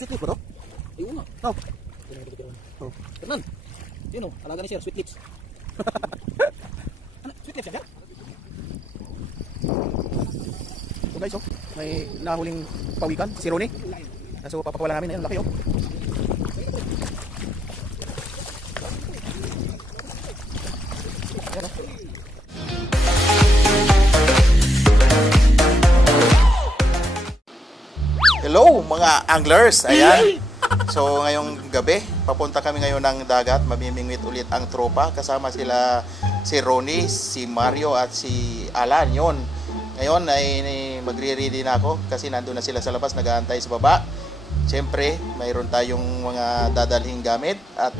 Sweet lips ba to? Ay, oo nga. Oh. Oh. Fernan. Yun o, alaga ni sir, sweet lips. Ano, sweet lips yan? So guys, oh, may nahuling pawikan, si Ronnie. So papakawala namin, ayun, laki oh. Ayan, oh. Hello mga anglers, ayan. So ngayong gabi, papunta kami ngayon ng dagat, mamimingwit ulit ang tropa. Kasama sila si Ronnie, si Mario at si Alan, yun. Ngayon ay magre-ready na ako kasi nandun na sila sa labas, nag-aantay sa baba. Siyempre, mayroon tayong mga dadalhing gamit at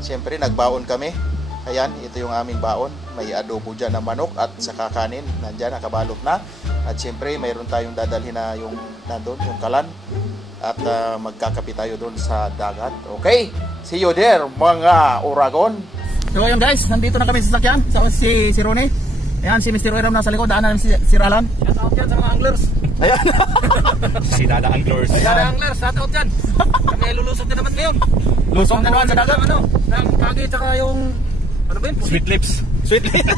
siyempre nagbaon kami. Ayan, ito yung aming baon. May adobo dyan na manok at saka kanin. Nandyan, nakabalot na. At siyempre, mayroon tayong dadalhin na yung nandun, yung kalan. At magkakapi tayo doon sa dagat. Okay, see you there mga Uragon. So ayun guys, nandito na kami sa sasakyan. Si Ronnie. Ayan, si Mr. Oiram nasa likod. Daanan namin si Alan. Shout out yan sa mga anglers. Ayan. Si Dada Anglers. Si Dada Anglers, shout out yan. Kami lulusot na naman ngayon. Lusong na naman sa dagat. Ng kagi tsaka yung ano ba yun? Sweet lips. Sweet lips.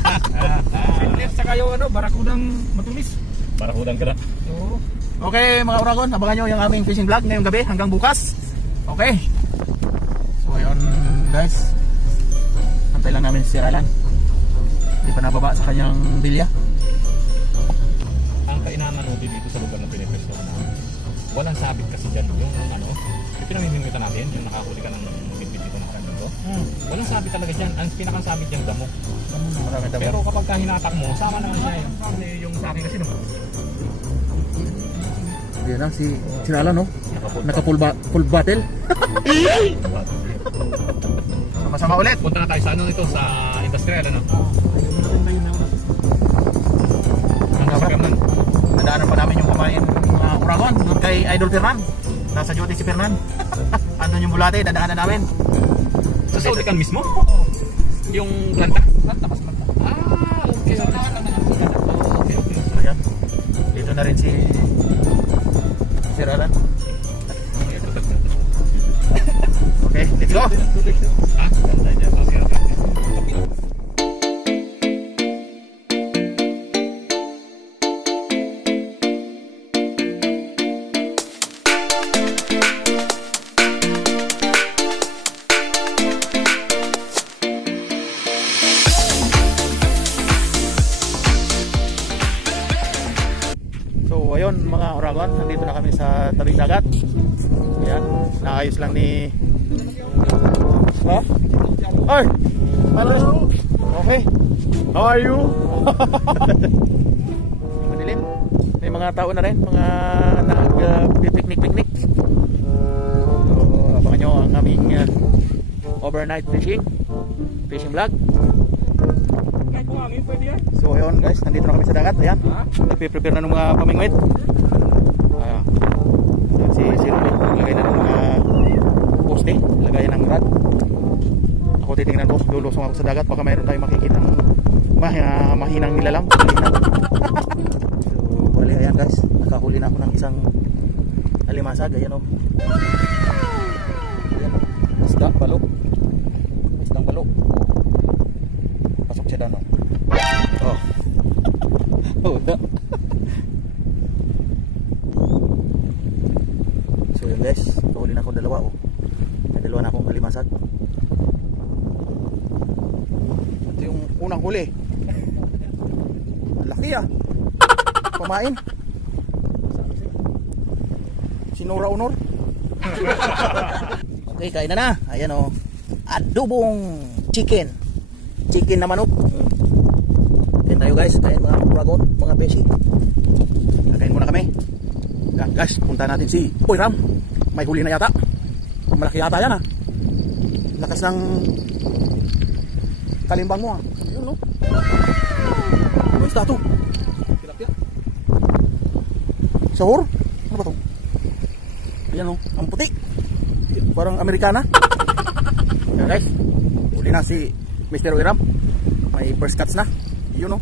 Sweet lips tsaka yung barakudang matulis. Barakudang kira. Oo. Okay mga Uragon, abangan nyo yung aming fishing vlog ngayong gabi hanggang bukas. Okay. So ayun guys, antay lang namin si Alan. Hindi pa nababa sa kanyang bilya. Ang kainaman natin dito sa lugar na pinipwesto namin, walang sabit kasi dyan yung ano, yung pinamimingwitan natin, yung nakahuli ka ng bitbit dito na karang dito. Walang sabit talaga dyan. Ang pinakasabit dyan damo. Pero kapag hinatak mo, sama naman siya yun. Kasi yung sa akin kasi no. Yan na, si Alan no? Naka-full battle. Sama-sama ulit. Punta na tayo sa ano ito, sa industrial ano. Nadaanan pa namin yung kumain Uragon doon kay Idol Fernan. Nasa duty si Fernan. Andun yung bulate, dadaanan namin. Sa Saudikan mismo? Yung planta? Planta, mas planta. Ah, okay. Okay. So yan, dito na rin si Sir Alan. Okay, let's go! Ha? So ayun mga Uragon, nandito na kami sa tabing dagat. Ayan, naayos lang ni Ay! Hello! Okay. How are you? Madilim. May mga tao na rin, mga nag-picnic. So abangan nyo ang aming overnight fishing vlog. So ayun guys, nandito na kami sa dagat. Ayan, nagpe-prepare na ng mga pamingwit. Si Ronnie, lagay na ng mga poste, lagay ng rod. Ako titingnan ko, lulusong ako sa dagat. Baka mayroon tayong makikita ng mahinang nilalang. So bali, ayan guys, nakahuli na ako ng isang alimasag. Ayan o, ayan, isda, balo. Isdang balo. Pasok siya doon o. Oh. Oh, so yun guys, kahuli na akong dalawa oh. May dalawa na akong alimasag. Ito yung unang huli. Laki ah. Pamain. Sinura unor. Okay, kain na na. Ayan oh. Adobong chicken. Chicken na manok. Kain tayo guys, kain mga Uragon, mga beshi. Kain muna kami. Yan guys, punta natin si Oiram. May huli na yata. Malaki yata yan ah. Lakas ng kalimbang mo ah. Yun no. Ano isda to? Sahur? Ano ba to? Ayan o, ang puti. Parang Amerikana. Yan guys, huli na si Mr. Oiram. May first cuts na. Yun o.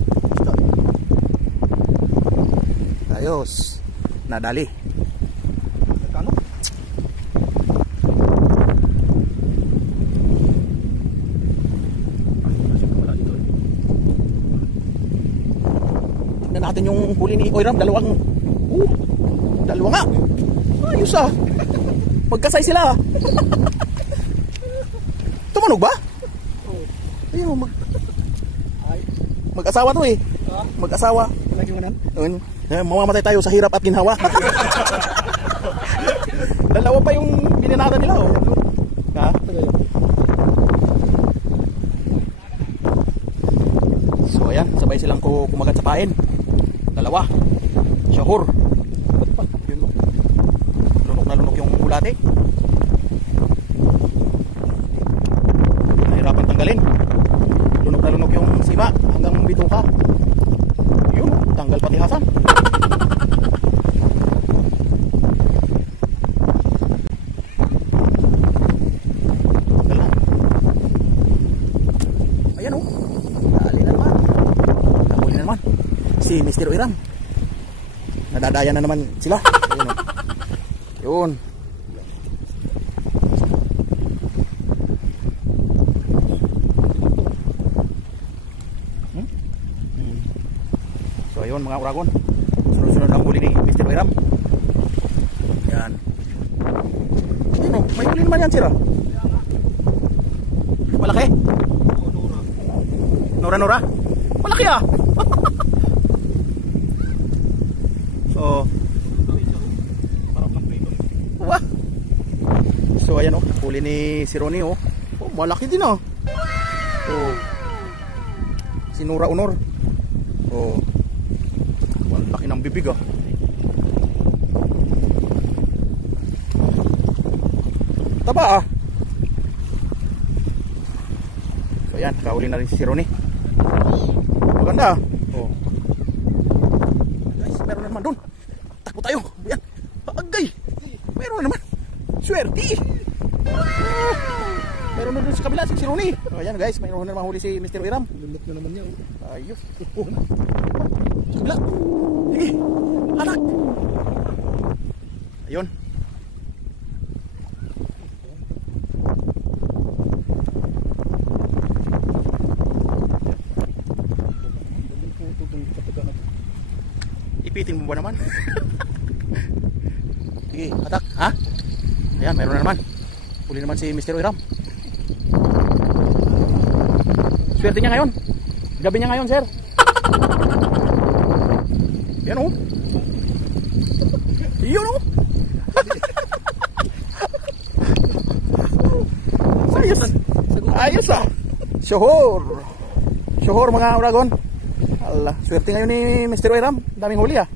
Ayos. Nadali. natin yung huli ni Oiram. Dalawa nga. Ayos ah. Magkasay sila. Tumunog ba? Ayun, mag-asawa to eh. Mag-asawa. Lagi mo nan? Mamamatay tayo sa hirap at ginhawa. Dalawa pa yung bininada nila oh. Ha? So ayan, sabay silang kumagat sa pain. Dalawa. Syahor. Yun oh. Lunok na lunok yung ulate. Nahirapan tanggalin. Lunok na lunok yung sima hanggang bituka. Yun, tanggal pati hasan. Ayan oh. Dali na naman. Nahuli na naman si Mr. Oiram. Nadadaya na naman sila. Ayun oh. Yun. So ayun mga uragon, sunod-sunod ang huli ni Mr. Oiram. Yan. Ayun o, may huli naman yan sira. Malaki? Nora? Malaki ah. So wah. So ayan o, huli ni si Ronnie o. Oh, malaki din ah. Oh. Si Nora Honor. Oh. Laki ng bibig ah. Taba ah. So yan, kahuli na rin si Ronnie. Maganda ah. Oh. Guys, meron na naman doon. Takbo tayo. Yan. Agay. Meron na naman. Swerte. Oh. Meron na doon sa kabila si Ronnie. Ayan guys, meron na naman huli si Mr. Oiram. Lulot na naman niya. Ayos. Sa kabila. Sige. Anak. Ayun. Ipitin mo ba naman? Sige, atak. Ha? Ayan, meron na naman. Huli naman si Mr. Oiram. Swerte niya ngayon. Gabi niya ngayon, sir. Yan o. Yun o. Ayos. Ayos ah. Syahor mga uragon. Allah, swerte ngayon ni Mr. Oiram. Daming huli ah.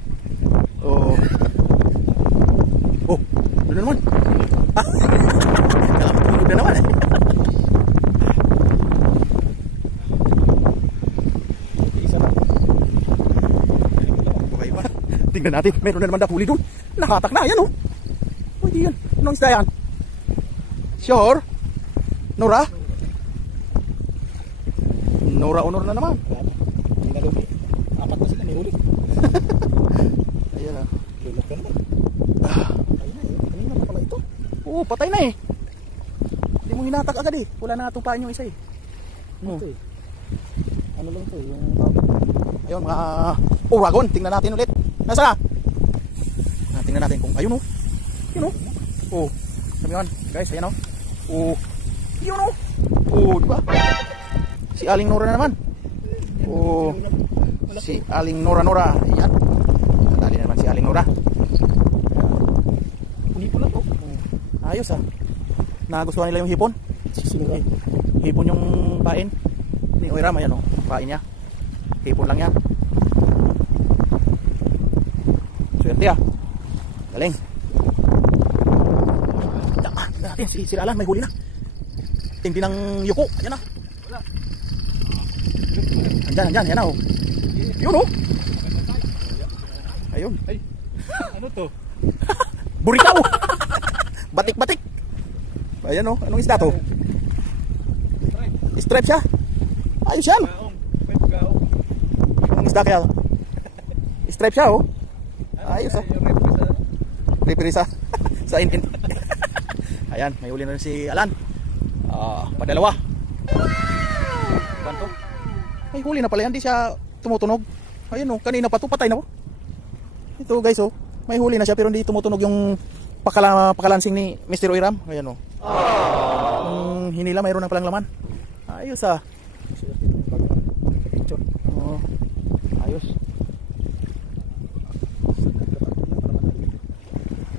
Oh. Oh, doon na naman. Kala matulog na naman eh. Tingnan natin, meron na naman daw huli doon. Nakatak na, yan o. Oh. Hindi yan. Anong isda yan? Sure? Nora? Nora Honor na naman. Hindi na lumi. Apat na sila, may huli. Ayan ah. Lulot ka naman. Patay na eh. Kanina na pala ito. Oo, patay na eh. Hindi mo hinatak agad eh. Wala na tupaan yung isa eh. Ito eh. Ano lang to, yung Ayun mga uragon, tingnan natin ulit. Nasa? Tingnan natin kung ayun oh. Yun oh. Oh. Sabi yun, guys, ayan oh. Oh. Yun oh. Oh, di ba? Si Aling Nora na naman. Oh. Si Aling Nora. Ayan. Dali na naman si Aling Nora. hipon lang to. Ayos ah. Nagustuhan nila yung hipon. Susunugan. Hipon yung pain ni Oiram, ayan oh. Pain niya. Hipon lang yan. Swerte ah. Galing. Tingnan natin si Alan, may huli na. Tindi ng yuko. Ayan na. Andyan, yan na oh. Yun oh. Ayun. Ay, ano to? Burikaw. Batik-batik. Ayan oh. Anong isda to? Stripe siya. Ayos yan. Anong isda kaya? Stripe siya oh. Ayos oh. Reprisa. Sa in. Ayan, may huli na rin si Alan. Padalawa. Banto. May huli na pala yan, di siya tumutunog. Ayun oh, kanina pa to, patay na po. Ito guys oh, may huli na siya pero hindi tumutunog yung pakalansing ni Mr. Oiram. Ayan oh. Hinila mayroon na palang laman. Ayos ah. Oh, ayos.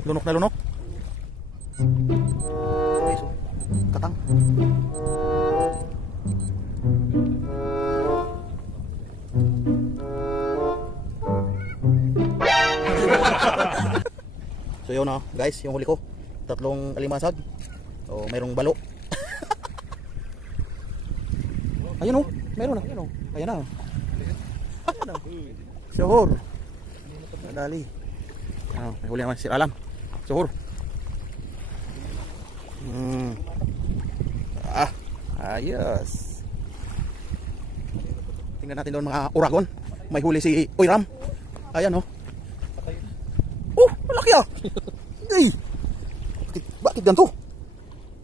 Lunok na lunok. Ayos oh. Katang. So yun oh, guys, yung huli ko. 3 alimasag. Oh, mayroong balo. Ayun oh, meron na. Ayun oh. Ayan na. Ayan na. Suhur. Dali. Oh, may huli naman si Alam. Suhur. Ayos. Tingnan natin doon mga uragon. May huli si Oiram. Ayan oh. Oh, malaki ah. Hey. Bakit ganito?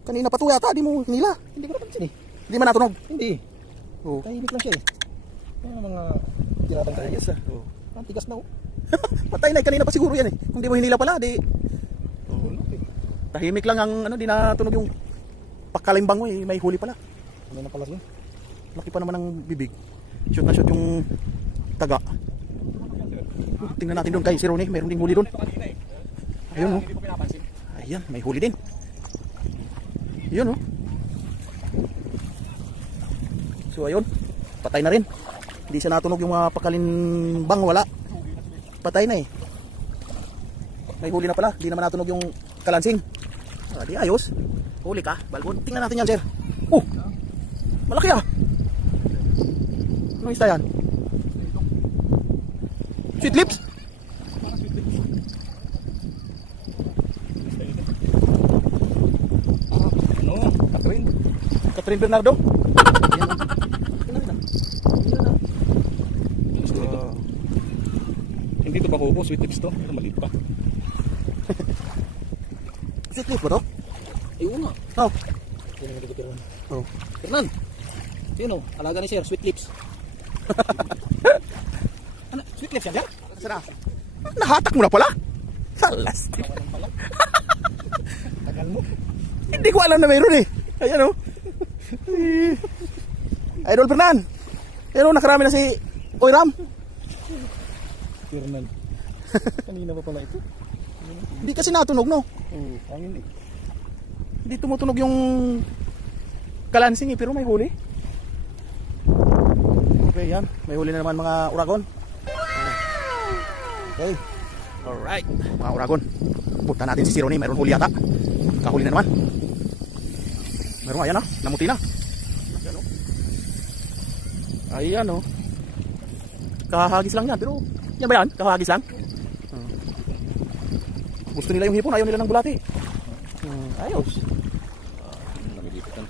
Kanina pa to yata, di mo hinila. Hindi ko napansin eh. Hindi man natunog. Hindi. Oh. Tahimik lang siya eh. Kaya mga tiratang kayas ah. Oh. Ang tigas na oh. Patay na eh, kanina pa siguro yan eh. Kung di mo hinila pala, di Oh, okay. tahimik lang ang ano, di natunog yung pakalimbang mo eh. May huli pala. Ano na pala yun? Laki pa naman ng bibig. Shoot na shoot yung taga. Tingnan natin doon kay si Ronnie, mayroon ding huli doon. Ayun oh. Ayan, may huli din. Ayun oh. So ayun, patay na rin. Hindi siya natunog yung mga pakalimbang, wala. Patay na eh. May huli na pala, hindi naman natunog yung kalansing. Di ayos. Huli ka, balbon. Tingnan natin yan, sir. Oh, malaki ah. Anong isda yan? Sweet lips? Ano? Catherine Bernardo? Hindi to ba kubo? Sweet lips to? Ito maliit pa. Sweet lips ba to? Ay, oo nga. Oh. Yan ang nagkikiraan. Oh. Fernan! Yun oh, alaga ni sir, sweet lips. Ano, sweet lips yan dyan? Saan na? Nahatak mo na pala? Salas. Tagal mo. Hindi ko alam na mayroon eh. Ayan oh. Idol Fernan. Ayan oh, nakarami na si Oiram. Fernan. Kanina pa pala ito. Hindi kasi natunog no. Oo, hangin eh. Hindi tumutunog yung kalansing eh, pero may huli. Okay, yan. May huli na naman mga uragon. Okay. Alright, mga uragon. Punta natin si Ronnie, mayroon huli yata. Kahuli na naman. Meron, ayan oh, namuti na. Ayan oh. Ayan oh. Kahagis lang yan, pero yan ba yan? Kahagis lang? Gusto nila yung hipon, ayaw nila ng bulati. Ayos. Namilipitan.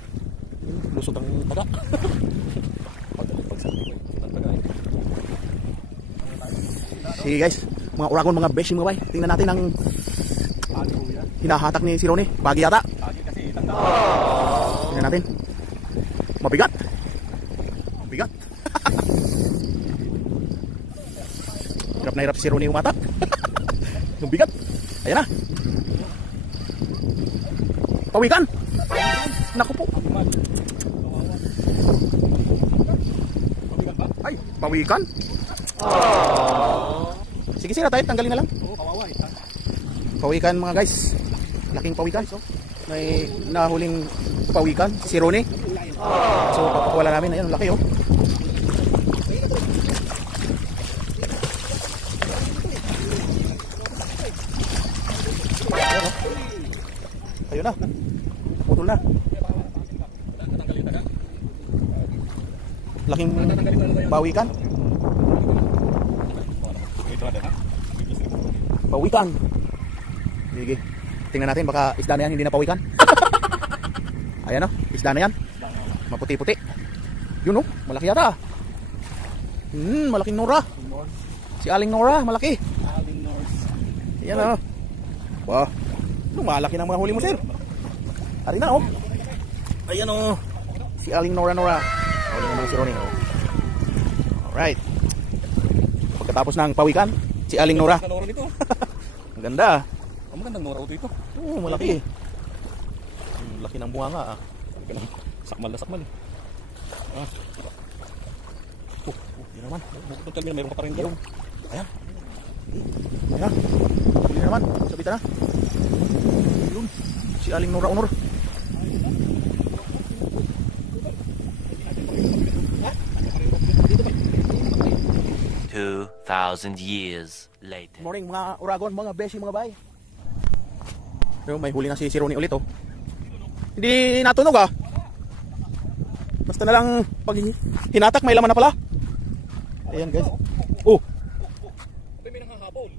Lusot ang taga. Sige guys, mga uragon, mga beshi mga bay. Tingnan natin ang hinahatak ni si Ronnie. Bagi yata. Tingnan natin. Mabigat. Mabigat. Hirap na hirap si Ronnie umatak. Yung bigat. Ayan na. Pawikan. Naku po. Ay, pawikan. Sige sila tayo, tanggalin na lang. Pawikan mga guys. Laking pawikan. May nahuling pawikan si Ronnie. So papakawala namin. Ayan, laki oh. Ayun na. Putol na. Laking pawikan. Pawikan. Sige. Tingnan natin baka isda na yan hindi na pawikan. Ayan o, isda na yan. Maputi-puti. Yun o, malaki yata. Malaking Nora. Si Aling Nora, malaki. Ayan o. Wah. Lumalaki ng mga huli mo, sir. Ari na, oh. Ayan, oh. Si Aling Nora. Huli naman si Ronnie, oh. Alright. Pagkatapos ng pawikan, si Aling Nora. Nora nito. Ang ganda. Ang magandang Nora ito. Oo, malaki. Laki ng bunga nga. Sakmal na sakmal. Yun naman. Total meron ka pa rin doon. Ayan. Ayan. Huli na naman. Sabitan na. Yun. Si Aling Nora Honor. $2,000 years later. Good morning mga Uragon, mga beshi, mga bay. Pero may huli na si Ronnie ulit oh. Hindi natunog ah. Basta na lang pag hinatak may laman na pala. Ayan guys. Oh. May nakahabol.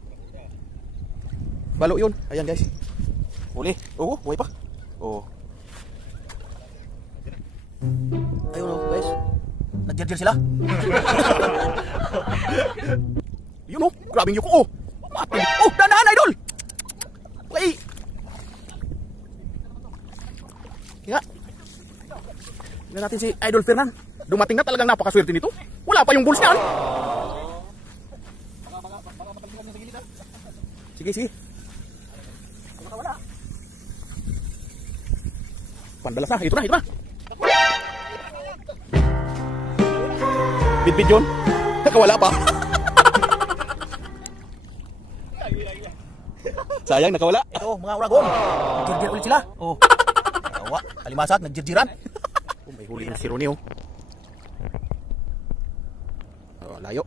Balo yun. Ayan guys. Huli. Oo, buhay pa. Oh. Ayun oh guys. Nagjerjer sila. Yun oh, grabing yuko oh. Matin. Oh, danaan idol. Okay. Kaya. Tingnan natin si Idol Fernan. Dumating na, talagang napakaswerte nito. Wala pa yung bulls niyan. Sige, sige. Pandalas na, ito na, ito na. Bit-bit yun. Nakawala pa. Sayang, nakawala. Ito, mga Uragon. Nagjerjer ulit sila. Oh. Tawa, kalimasat, nagjerjiran. Oh, may huli na si Ronnie oh. Oh, layo.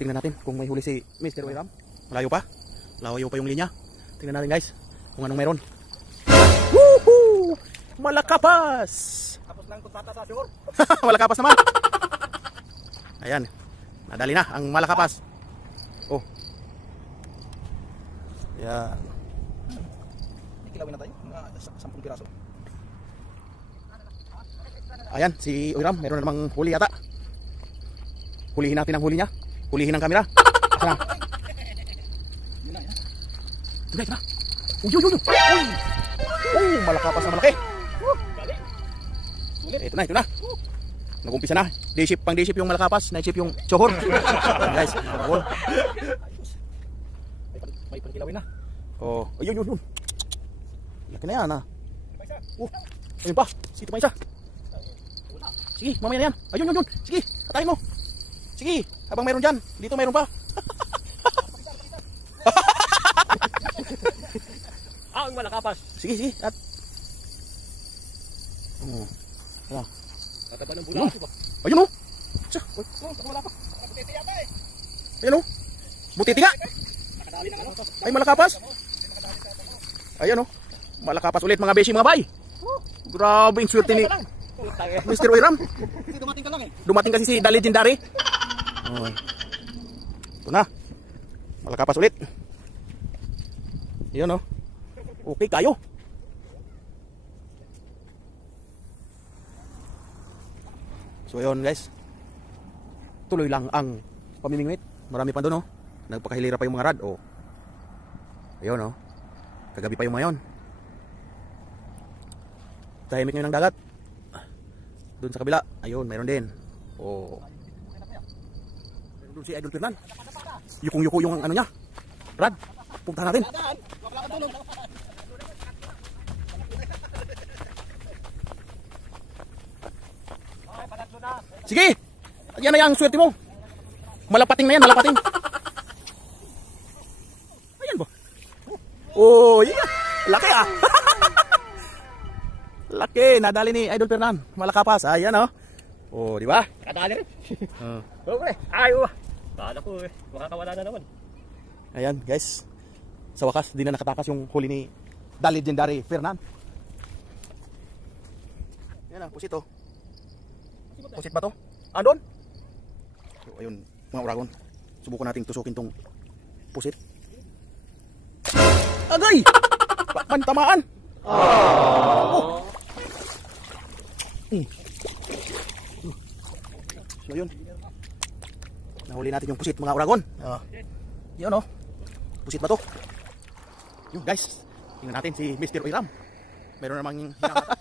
Tingnan natin kung may huli si Mr. Wiram. Malayo pa. Malayo pa yung linya. Tingnan natin guys kung anong meron. Woohoo! Malakapas! Tapos lang kontrata sa sure. Malakapas naman. Ayan. Nadali na ang malakapas. Oh. Yan. Kilawin na tayo. Mga 10 piraso. Ayan, si Wiram, meron na namang huli yata. Hulihin natin ang huli niya. Hulihin ang kamera. Asa na? Ito na, ito na. Uy, uy, uy, uy. Oh, malakapas na malaki. Ito na, ito na. Nag-umpisa na. Day-ship, pang day-ship yung malakapas. Night ship yung tsohor. Guys, all. May pangkilawin na. Oh, ayun, yun, yun. Laki na yan, ha. Oh, ayun pa. Sito pa isa. Sige, mamaya na yan. Ayun, yun, yun. Sige, katayin mo. Sige, habang mayroon dyan. Dito mayroon pa. Ang malakapas. Sige, sige. At... Oh. Ayan. Tataba ng bula. Ayun, oh. Tiyo, wala pa. Ayun, oh. Butiti nga. Ay, malakapas. Ayan, oh. Malakapas ulit mga beshi, mga bay. Grabe yung swerte ni Mr. Wiram. Dumating ka lang eh. Dumating kasi si The Legendary. Oh. Ito na. Malakapas ulit. Yun oh. Okay kayo. So yun guys. Tuloy lang ang pamimingwit. Marami pa doon oh. Nagpakahilira pa yung mga rad oh. Ayun oh. Kagabi pa yung mga yun. Tahimik ngayon ng dagat. Doon sa kabila, ayun, mayroon din. Oh. Meron doon si Idol Fernan. Yukong-yuko yung ano niya. Rad, puntahan natin. Sige! Yan na yung swerte mo. Malapating na yan, malapating. Ayan ba? Oh, yeah. Laki ah. Laki, nadali ni Idol Fernan. Malakapas. Ayan oh. Oh, di ba? Kadali rin. Uh. Oo pre. Ay, oo. Kala ko eh. Makakawala na naman. Ayan, guys. Sa wakas, di na nakatakas yung huli ni The Legendary Fernan. Ayan ah, pusit oh. Pusit ba to? Andon? So, ayun, mga Uragon. Subukan nating tusukin tong pusit. Agay! Pantamaan! Oh. So yun. Nahuli natin yung pusit mga Uragon. Yun oh. Pusit ba to? Yun guys. Tingnan natin si Mr. Wiram. Meron namang hinamata.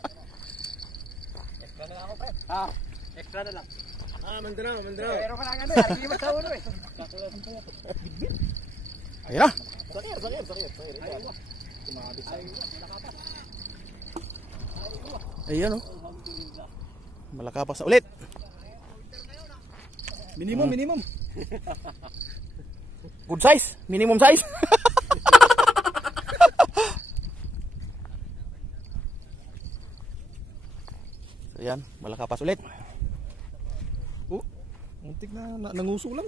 Extra na lang. Mandaraw. Pero ka lang ano, hindi mo sa ulo eh. Ayan na. Sakir. Ayan oh. Malakapas na ulit. Minimum. Good size, minimum size. So yan, malakapas ulit. Muntik na nanguso lang.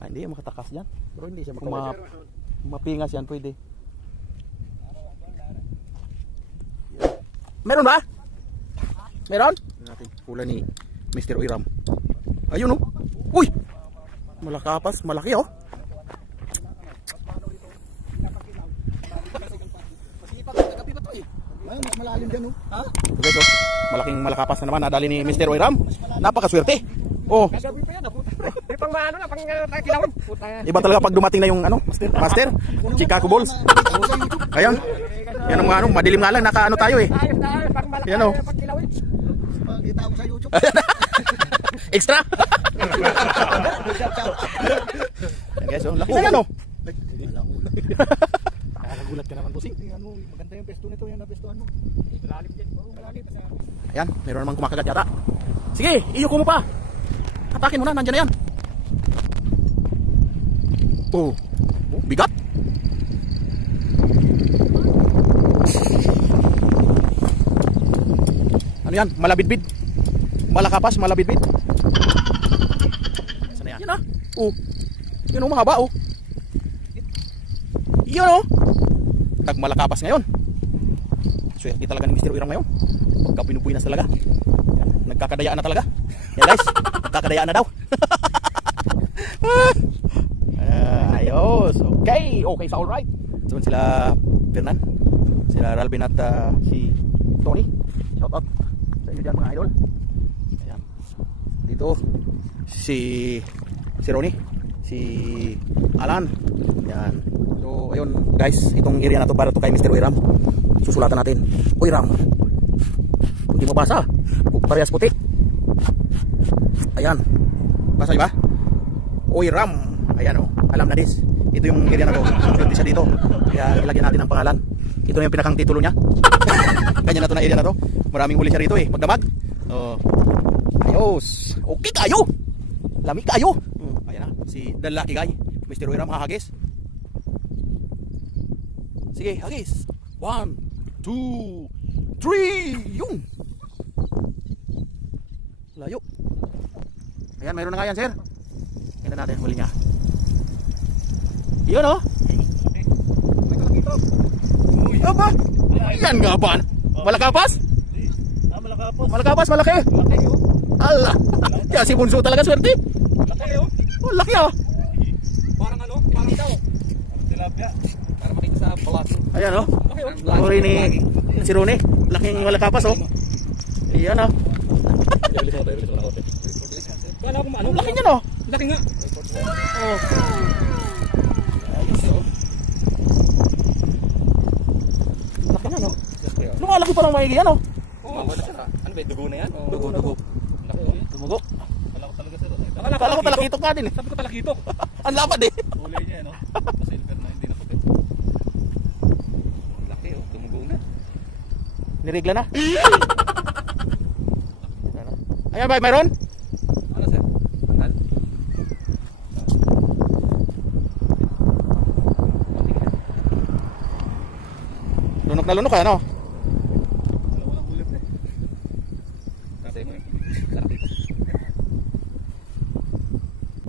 Ah, hindi makatakas yan. Bro, hindi siya Kung mapingas yan, pwede. Meron ba? Meron? Natin hula ni Mr. Oiram. Ayun oh. Uy! Malakapas, malaki oh. Mas malalim dyan oh. Ha? Okay, so, malaking malakapas na naman nadali ni Mr. Oiram. Napakaswerte. Oh. Gabi pa yan, pang maano na, pang kilawin. Iba talaga pag dumating na yung ano, Master, Chicago Bulls. Ayan. Yan ang mga ano, madilim nga lang nakaano tayo eh. Ayos, pang malaki. Yan oh. Pang kilawin. Kita mo sa YouTube. Extra. Okay, so laki na yan oh. Nagulat ka naman bossing. Ano, maganda yung pesto nito, yan na pestohan mo. Malalim din. Malalim. Ayan, meron namang kumakagat yata. Sige, iyuko mo pa. Atakin mo na, nandyan na yan. Oh, bigat. Ano yan? Malabidbid. Malakapas, malabidbid. Saan na yan? Yan ah. Oh. Yan oh, mahaba oh. Yan oh. Nagmalakapas ngayon. Swerte talaga ni Mr. Oiram ngayon. Pagka pinupuinas talaga. Yan. Nagkakadayaan na talaga. Yan guys, nagkakadayaan na daw. Ayos. Okay sa alright. So sila Fernan, sila Ralvin at si Tony. Shout out sa inyo dyan mga idol. Ayan. Dito si Ronnie, si Alan. Yan. So ayun guys, itong area na to para to kay Mr. Oiram. Susulatan natin. Oiram. Kung di mabasa, parehas puti. Ayan. Basa ba? Oiram. Ayan oh. Alam na dis. Ito yung area na to. Swerte siya dito. Kaya ilagyan natin ang pangalan. Ito na yung pinakang titulo niya. Ganyan na to na area na to. Maraming huli siya rito eh. Magdamag. Oh. Ayos. Okay kayo. Lami kayo. Ayan na. Si The Lucky Guy. Mr. Oiram hahagis. Sige, hagis. 1, 2, 3. Yung. Layo. Ayan, mayroon na nga yan, sir. Tingnan natin, huli niya. Yun, oh. Aba, yan nga ba? Malakapas? Malakapas, malaki. Allah. Kaya si Bunso talaga swerte. Oh, laki, oh. Parang ano? Parang ito. Parang tilapia. Para makita sa palas. Ayan, oh. Huli ni si Ronnie. Laking malakapas, oh. Ayan, oh. Wala akong ano. Laki niya, no? Laki nga. Oh. Laki na, no? Lumalaki pa lang maigi yan, oh. Ano ba? Dugo na yan? Dugo. Dumugo. Wala ko talaga sir. Kala ko talakitok nga din, eh. Sabi ko talakitok. Ang lapad, eh. Kulay niya, no? Silver na, hindi na puti. Laki, oh. Tumugo na. Nirigla na. Ayan ba, mayroon? Ano sir? Tanggal? Lunok na lunok, ano? Walang bulit eh. Kasi mo yun. Talakitok.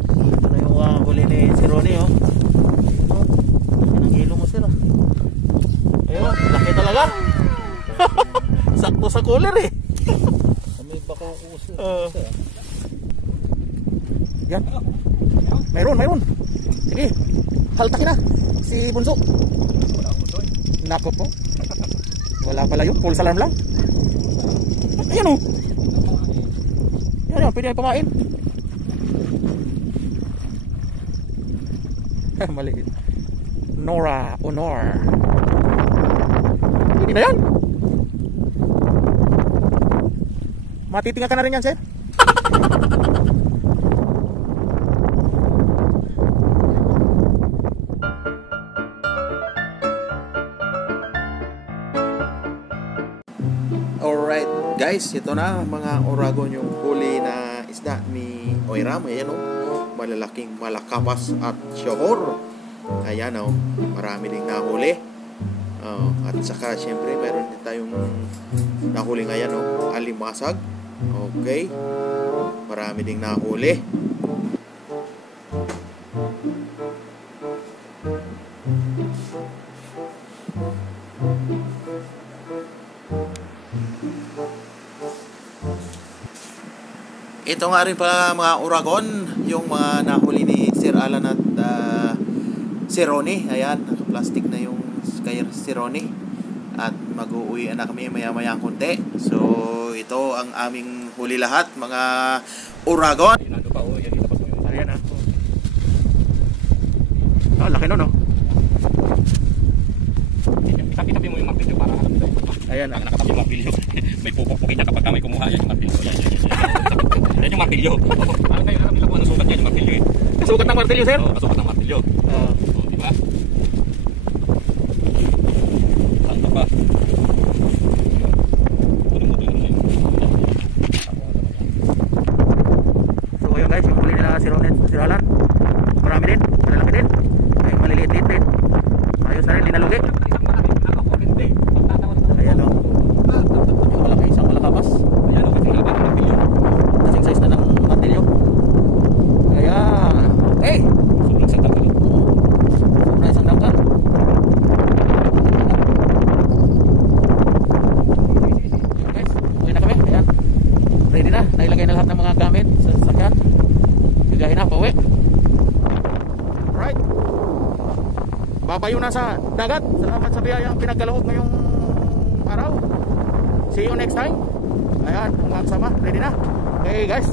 Ito na yung huli ni si Ronnie, oh. Ang hilo mo, sir, oh. Ayun, laki talaga. Sakto sa cooler, eh. May bakaw ko sir. Yan. Mayroon. Sige. Haltakin na. Si Bunso. Nako po. Wala pala yun. False alarm lang. Ayan o. Yan. Pwede na pamain. Maliit. Nora. Honor. Hindi na yan. Matitinga ka na rin yan, sir. Alright guys, ito na mga Oragon yung huli na isda ni Oiram. Ayan o, malalaking malakapas at syohor. Ayan o, marami ding nahuli. At saka syempre meron din tayong nahuli ngayon o, alimasag. Okay, marami ding nahuli. Ito nga rin pala mga Oragon, yung mga nahuli ni Sir Alan at si Ronnie. Ayan, naka-plastic na yung kay si Ronnie. At mag-uuwi na kami maya-maya konti. So, ito ang aming huli lahat, mga Oragon. Ayan na. Oh, laki nun, no? Itabi mo yung martilyo para Ayan na. nakatabi yung martilyo. May pupukpukin niya kapag may kumuha yan yung martilyo. Yan yung martilyo. Alam kayo, alam nila kung ano sukat yan yung martilyo eh. Kasukat ng martilyo, sir? Oo, kasukat ng martilyo. Di ba? Ano ba? So ayun guys, yung huli nila si Ronnie at si Alan. Marami din, malalaki din. Ay, maliliit-liit din. Ayos na rin, linalugi. Ayan o. Yung malaki, isang malakapas. Ayan o, kasi nga parang martilyo. Kasing size na ng martilyo. Ayan. Okay. Sobrang sa tangkal. Sobrang isang dangkal. Ayun guys, uwi na kami. Ayan. Ready na. Nailagay na lahat ng mga gamit sa sasakyan. Bigahin na, pauwi. Alright. Babayo na sa dagat. Salamat sa biyayang pinagkaloob ngayong araw. See you next time. Ayan, ang mga kasama. Ready na. Okay guys.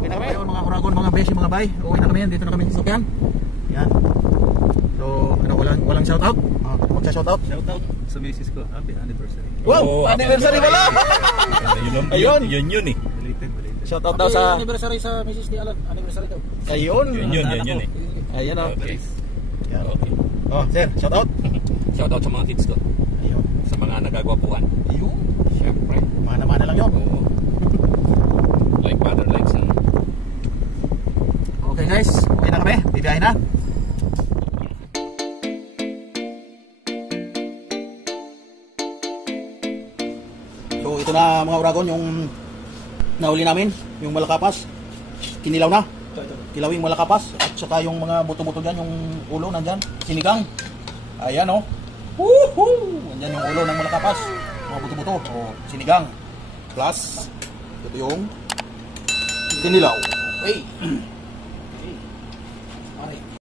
Okay na kami. Ayun mga Oragon, mga beshi, mga bay. Uwi na kami yan. Dito na kami sa sasakyan. Yan. So, ano, walang shoutout? Magsa-shoutout? Shoutout sa misis ko. Happy anniversary. Wow! Oh, Anniversary pala! Ayun. Yun eh. Belated. Shoutout daw sa... Anniversary sa Mrs. ni Alan. Anniversary daw. Ayun. Yun eh. Ayan o. Okay. Yan. Okay. Oh, sir, shoutout. Shoutout sa mga kids ko. Ayun. Sa mga nagagwapuhan. Ayun. Siyempre. Mana-mana lang yun. Oo. Like father, like son. Okay guys, okay na kami. Bibiyahin na. So ito na mga Oragon, yung nahuli namin, yung malakapas. Kinilaw na. Kilawing malakapas. At saka yung mga buto-buto dyan, yung ulo nandyan. Sinigang. Ayan o. Woohoo! Nandyan yung ulo ng malakapas. Mga buto-buto. O sinigang. Plus, ito yung kinilaw. Okay.